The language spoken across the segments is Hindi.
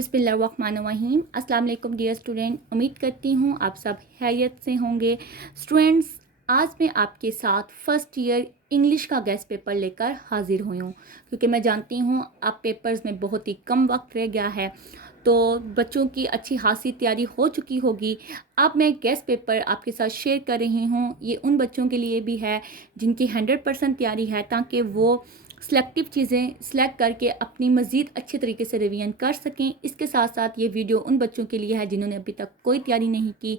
बिस्मिल्लाहिर्रहमानिर्रहीम। अस्सलाम वालेकुम डियर स्टूडेंट, उम्मीद करती हूँ आप सब खैरियत से होंगे। स्टूडेंट्स, आज मैं आपके साथ फर्स्ट ईयर इंग्लिश का गेस्ट पेपर लेकर हाजिर हुई हूँ, क्योंकि मैं जानती हूँ आप पेपर्स में बहुत ही कम वक्त रह गया है, तो बच्चों की अच्छी खासी तैयारी हो चुकी होगी। अब मैं गेस्ट पेपर आपके साथ शेयर कर रही हूँ। ये उन बच्चों के लिए भी है जिनकी 100% तैयारी है, ताकि वो सिलेक्टिव चीज़ें सेलेक्ट करके अपनी मज़ीद अच्छे तरीके से रिवीजन कर सकें। इसके साथ साथ ये वीडियो उन बच्चों के लिए है जिन्होंने अभी तक कोई तैयारी नहीं की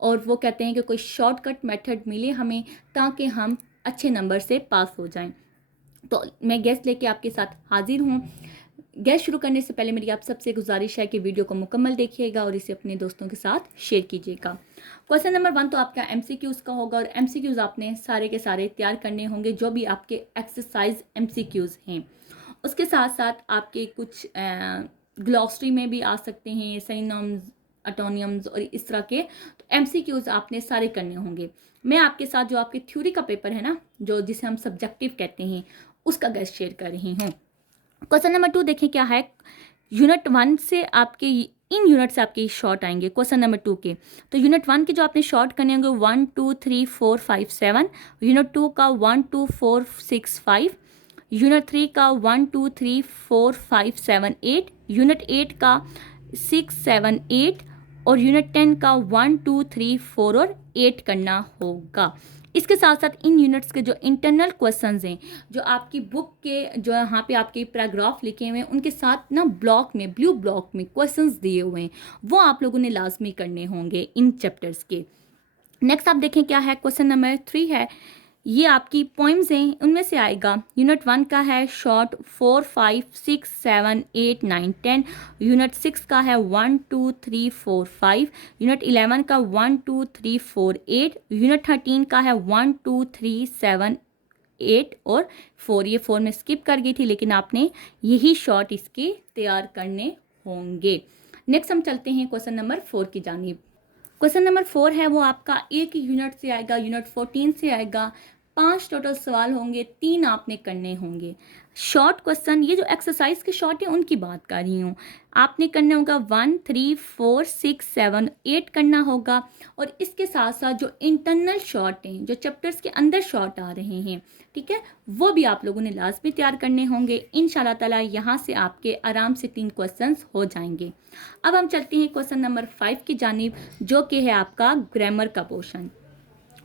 और वो कहते हैं कि कोई शॉर्टकट मेथड मिले हमें, ताकि हम अच्छे नंबर से पास हो जाएं। तो मैं गेस्ट लेके आपके साथ हाजिर हूँ। गेस्ट शुरू करने से पहले मेरी आप सबसे गुजारिश है कि वीडियो को मुकम्मल देखिएगा और इसे अपने दोस्तों के साथ शेयर कीजिएगा। क्वेश्चन नंबर 1 तो आपका एमसीक्यूज़ का होगा, और एमसीक्यूज़ आपने सारे के सारे तैयार करने होंगे, जो भी आपके एक्सरसाइज एमसीक्यूज़ हैं। उसके साथ साथ आपके कुछ ग्लॉसरी में भी आ सकते हैं, सिनोनिम्स, एंटोनिम्स और इस तरह के। तो एमसीक्यूज़ आपने सारे करने होंगे। मैं आपके साथ जो आपके थ्योरी का पेपर है ना, जो जिसे हम सब्जेक्टिव कहते हैं, उसका गेस्ट शेयर कर रही हूँ। क्वेश्चन नंबर 2 देखें क्या है। यूनिट 1 से आपके इन यूनिट से आपके शॉर्ट आएंगे क्वेश्चन नंबर 2 के। तो यूनिट 1 के जो आपने शॉर्ट करने होंगे 1 2 3 4 5 7, यूनिट 2 का 1 2 4 6 5, यूनिट 3 का 1 2 3 4 5 7 8, यूनिट 8 का 6 7 8 और यूनिट 10 का 1 2 3 4 और 8 करना होगा। इसके साथ साथ इन यूनिट्स के जो इंटरनल क्वेश्चंस हैं, जो आपकी बुक के जो यहाँ पे आपके पैराग्राफ लिखे हुए हैं, उनके साथ ना ब्लॉक में, ब्लू ब्लॉक में क्वेश्चंस दिए हुए हैं, वो आप लोगों ने लाजमी करने होंगे इन चैप्टर्स के। नेक्स्ट आप देखें क्या है। क्वेश्चन नंबर 3 है, ये आपकी पोइम्स हैं, उनमें से आएगा। यूनिट 1 का है शॉर्ट 4 5 6 7 8 9 10, यूनिट 6 का है 1 2 3 4 5, यूनिट 11 का 1 2 3 4 8, यूनिट 13 का है 1 2 3 7 8 और 4। ये 4 में स्किप कर गई थी, लेकिन आपने यही शॉर्ट इसके तैयार करने होंगे। नेक्स्ट हम चलते हैं क्वेश्चन नंबर 4 की जानिब। क्वेश्चन नंबर 4 है, वो आपका एक ही यूनिट से आएगा, यूनिट 14 से आएगा। 5 टोटल सवाल होंगे, 3 आपने करने होंगे। शॉर्ट क्वेश्चन, ये जो एक्सरसाइज के शॉर्ट है उनकी बात कर रही हूँ। आपने करना होगा 1 3 4 6 7 8 करना होगा, और इसके साथ साथ जो इंटरनल शॉर्ट हैं, जो चैप्टर्स के अंदर शॉर्ट आ रहे हैं, ठीक है, वो भी आप लोगों ने लाजमी तैयार करने होंगे। इंशाल्लाह ताला यहाँ से आपके आराम से 3 क्वेश्चंस हो जाएंगे। अब हम चलते हैं क्वेश्चन नंबर 5 की जानिब, जो कि है आपका ग्रामर का पोर्शन।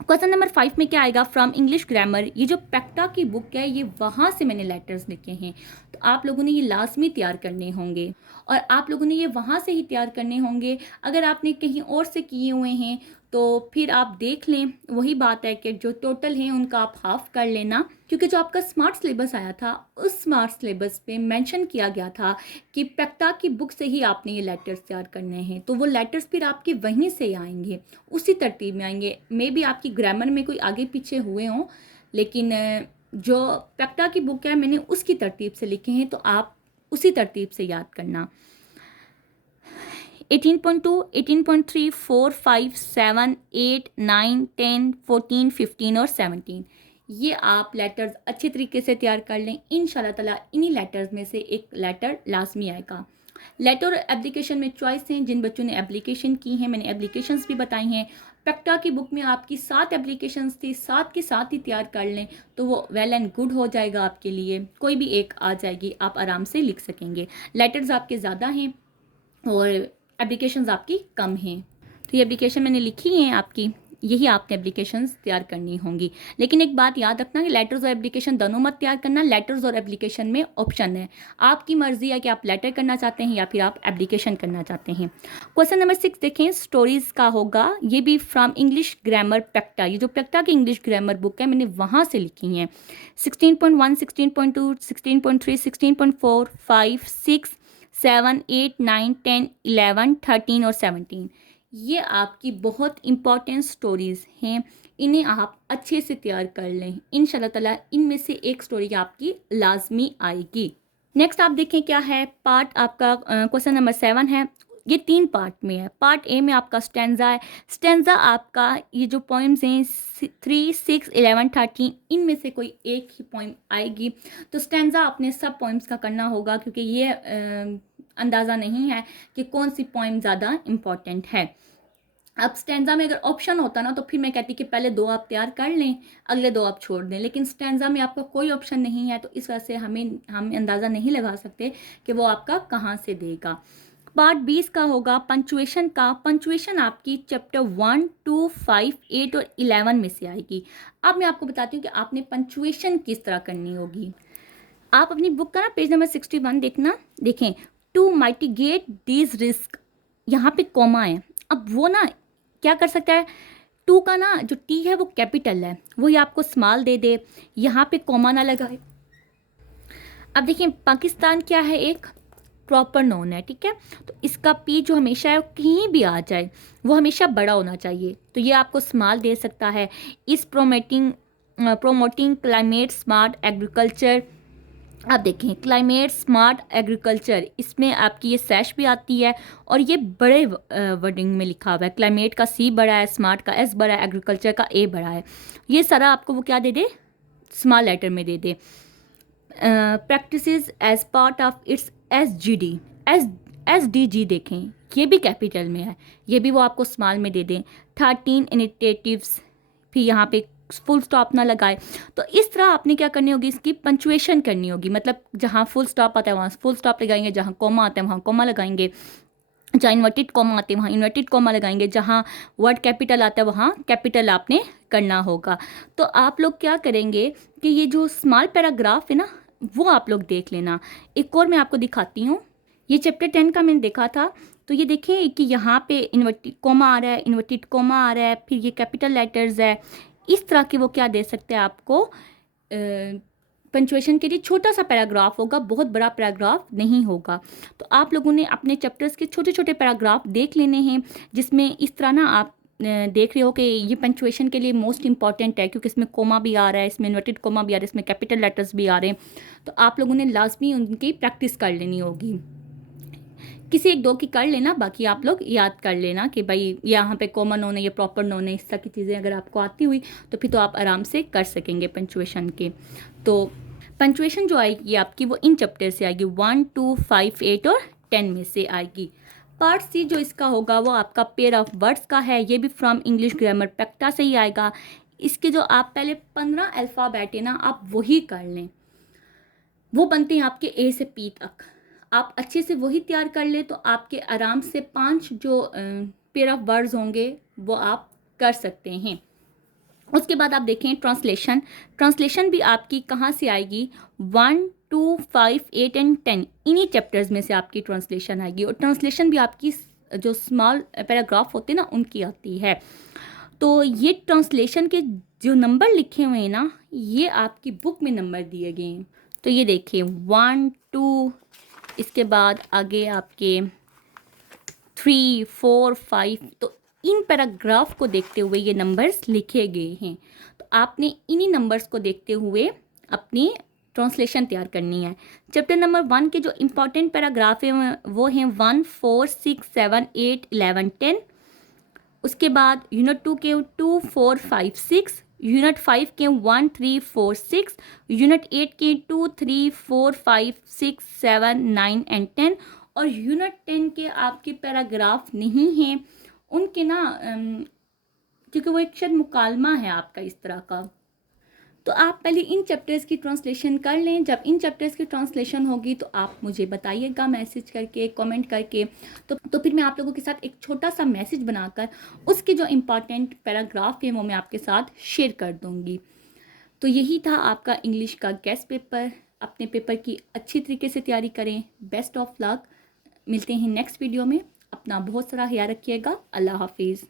क्वेश्चन नंबर 5 में क्या आएगा, फ्रॉम इंग्लिश ग्रामर। ये जो पेक्टा की बुक है, ये वहाँ से मैंने लेटर्स लिखे हैं, तो आप लोगों ने ये लाजमी तैयार करने होंगे, और आप लोगों ने ये वहाँ से ही तैयार करने होंगे। अगर आपने कहीं और से किए हुए हैं तो फिर आप देख लें, वही बात है कि जो टोटल है उनका आप हाफ कर लेना, क्योंकि जो आपका स्मार्ट सिलेबस आया था, उस स्मार्ट सिलेबस पे मेंशन किया गया था कि पेक्टा की बुक से ही आपने ये लेटर्स तैयार करने हैं। तो वो लेटर्स फिर आपके वहीं से आएंगे, उसी तरतीब में आएंगे। मे बी आपकी ग्रामर में कोई आगे पीछे हुए हों, लेकिन जो पेक्टा की बुक है मैंने उसकी तरतीब से लिखे हैं, तो आप उसी तरतीब से याद करना। 18.2, 18.3, 4 5 7 8 9 10 14 15 और 17, ये आप लेटर्स अच्छे तरीके से तैयार कर लें। इंशाल्लाह ताला इन्हीं लेटर्स में से एक लेटर लाजमी आएगा। लेटर और एप्लीकेशन में चॉइस हैं, जिन बच्चों ने एप्लीकेशन की हैं, मैंने एप्लीकेशंस भी बताई हैं। पेक्टा की बुक में आपकी 7 एप्लीकेशंस थी, 7 के साथ ही तैयार कर लें, तो वो वेल एंड गुड हो जाएगा आपके लिए। कोई भी एक आ जाएगी, आप आराम से लिख सकेंगे। लेटर्स आपके ज़्यादा हैं और एप्लीकेशंस आपकी कम हैं, तो ये एप्लीकेशन मैंने लिखी हैं आपकी, यही आपने एप्लीकेशंस तैयार करनी होंगी। लेकिन एक बात याद रखना कि लेटर्स और एप्लीकेशन दोनों मत तैयार करना। लेटर्स और एप्लीकेशन में ऑप्शन है, आपकी मर्जी है कि आप लेटर करना चाहते हैं या फिर आप एप्लीकेशन करना चाहते हैं। क्वेश्चन नंबर 6 देखें, स्टोरीज का होगा। ये भी फ्रॉम इंग्लिश ग्रामर पेक्टा, ये जो पेक्टा की इंग्लिश ग्रामर बुक है मैंने वहाँ से लिखी हैं। 16.1, 16.2, 16.3, 16.4, 5 6 7 8 9 10 11 13 और 17, ये आपकी बहुत इंपॉर्टेंट स्टोरीज़ हैं। इन्हें आप अच्छे से तैयार कर लें। इंशाल्लाह ताला इनमें से एक स्टोरी आपकी लाजमी आएगी। नेक्स्ट आप देखें क्या है, पार्ट आपका क्वेश्चन नंबर 7 है। ये 3 पार्ट में है। पार्ट ए में आपका स्टैंजा है। स्टैंजा आपका ये जो पोइम्स हैं 3 6 11 13, इनमें से कोई एक ही पोइम आएगी। तो स्टैंजा अपने सब पोइम्स का करना होगा, क्योंकि ये अंदाज़ा नहीं है कि कौन सी पोइम ज़्यादा इम्पॉर्टेंट है। अब स्टैंजा में अगर ऑप्शन होता ना तो फिर मैं कहती कि पहले 2 आप तैयार कर लें, अगले 2 आप छोड़ दें, लेकिन स्टैंजा में आपका कोई ऑप्शन नहीं है, तो इस वजह से हम अंदाज़ा नहीं लगा सकते कि वो आपका कहाँ से देगा। पार्ट 20 का होगा पंचुएशन का। पंचुएशन आपकी चैप्टर 1, 2, 5, 8 और 11 में से आएगी। अब मैं आपको बताती हूँ कि आपने पंचुएशन किस तरह करनी होगी। आप अपनी बुक का ना पेज नंबर 61 देखना, देखें टू माइटिगेट दीज रिस्क, यहाँ पे कॉमा है। अब वो ना क्या कर सकता है, टू का ना जो टी है वो कैपिटल है, वो ये आपको स्मॉल दे दे, यहाँ पे कॉमा ना लगाए। अब देखिए पाकिस्तान क्या है, एक प्रॉपर नोन है, ठीक है, तो इसका पी जो हमेशा है कहीं भी आ जाए वो हमेशा बड़ा होना चाहिए, तो ये आपको स्मॉल दे सकता है। इस प्रोमोटिंग क्लाइमेट स्मार्ट एग्रीकल्चर। आप देखें क्लाइमेट स्मार्ट एग्रीकल्चर, इसमें आपकी ये सैश भी आती है और ये बड़े वर्डिंग में लिखा हुआ है। क्लाइमेट का सी बड़ा है, स्मार्ट का एस बड़ा है, एग्रीकल्चर का ए बड़ा है। ये सारा आपको वो क्या दे दे, स्मॉल लेटर में दे दे। Practices as part of its SGD, SDG देखें ये भी कैपिटल में है, ये भी वो आपको स्मॉल में दे दें। 13 इनिशिएटिव्स, फिर यहाँ पे फुल स्टॉप ना लगाए। तो इस तरह आपने क्या करनी होगी, इसकी पंचुएशन करनी होगी, मतलब जहाँ फुल स्टॉप आता है वहाँ फुल स्टॉप लगाएंगे, जहाँ कॉमा आता है वहाँ कॉमा लगाएंगे, जहाँ इन्वर्टेड कॉमा आते हैं वहाँ इन्वर्टेड कॉमा लगाएंगे, जहाँ वर्ड कैपिटल आता है वहाँ कैपिटल आपने करना होगा। तो आप लोग क्या करेंगे कि ये जो स्मॉल पैराग्राफ है ना वो आप लोग देख लेना। एक और मैं आपको दिखाती हूँ, ये चैप्टर 10 का मैंने देखा था, तो ये देखिए कि यहाँ पे इन्वर्टेड कॉमा आ रहा है, इन्वर्टेड कॉमा आ रहा है, फिर ये कैपिटल लेटर्स है। इस तरह के वो क्या दे सकते हैं आपको पंचुएशन के लिए। छोटा सा पैराग्राफ होगा, बहुत बड़ा पैराग्राफ नहीं होगा। तो आप लोगों ने अपने चैप्टर्स के छोटे छोटे पैराग्राफ देख लेने हैं, जिसमें इस तरह ना आप देख रहे हो कि ये पंचुएशन के लिए मोस्ट इंपॉर्टेंट है, क्योंकि इसमें कोमा भी आ रहा है, इसमें इन्वर्टेड कोमा भी आ रहा है, इसमें कैपिटल लेटर्स भी आ रहे हैं। तो आप लोगों ने लाजमी उनकी प्रैक्टिस कर लेनी होगी। किसी एक दो की कर लेना, बाकी आप लोग याद कर लेना कि भाई यहाँ पे कॉमन नोन है, ये प्रॉपर नोन है, इस तरह की चीज़ें अगर आपको आती हुई तो फिर तो आप आराम से कर सकेंगे पंचुएशन के। तो पंचुएशन जो आएगी आपकी वो इन चैप्टर से आएगी, 1, 2, 5, 8 और 10 में से आएगी। पार्ट सी जो इसका होगा वो आपका पेयर ऑफ वर्ड्स का है, ये भी फ्रॉम इंग्लिश ग्रामर पैक्टा से ही आएगा। इसके जो आप पहले 15 अल्फ़ाबेट है ना आप वही कर लें, वो बनते हैं आपके ए से पी तक। आप अच्छे से वही तैयार कर ले तो आपके आराम से 5 जो पेयर ऑफ वर्ड्स होंगे वो आप कर सकते हैं। उसके बाद आप देखें ट्रांसलेशन। ट्रांसलेशन भी आपकी कहाँ से आएगी, 1, 2, 5, 8 एंड 10 इन्हीं चैप्टर्स में से आपकी ट्रांसलेशन आएगी। और ट्रांसलेशन भी आपकी जो स्मॉल पैराग्राफ होते हैं ना उनकी आती है। तो ये ट्रांसलेशन के जो नंबर लिखे हुए हैं ना ये आपकी बुक में नंबर दिए गए हैं। तो ये देखिए 1, 2, इसके बाद आगे आपके 3, 4, 5, तो इन पैराग्राफ को देखते हुए ये नंबर्स लिखे गए हैं। तो आपने इन्हीं नंबर्स को देखते हुए अपनी ट्रांसलेशन तैयार करनी है। चैप्टर नंबर 1 के जो इम्पॉर्टेंट पैराग्राफ हैं वो हैं 1, 4, 6, 7, 8, 11, 10। उसके बाद यूनिट 2 के 2, 4, 5, 6, यूनिट 5 के 1, 3, 4, 6, यूनिट 8 के 2, 3, 4, 5, 6, 7, 9 एंड 10। और यूनिट 10 के आपके पैराग्राफ नहीं हैं उनके ना क्योंकि वो एक शायद मुकालमा है आपका इस तरह का। तो आप पहले इन चैप्टर्स की ट्रांसलेशन कर लें। जब इन चैप्टर्स की ट्रांसलेशन होगी तो आप मुझे बताइएगा मैसेज करके, कमेंट करके। तो फिर मैं आप लोगों के साथ एक छोटा सा मैसेज बनाकर उसके जो इम्पॉर्टेंट पैराग्राफ हैं वो मैं आपके साथ शेयर कर दूँगी। तो यही था आपका इंग्लिश का गेस्ट पेपर। अपने पेपर की अच्छी तरीके से तैयारी करें। Best of luck. मिलते हैं नेक्स्ट वीडियो में। अपना बहुत सारा ख्याल रखिएगा। अल्लाह हाफिज़।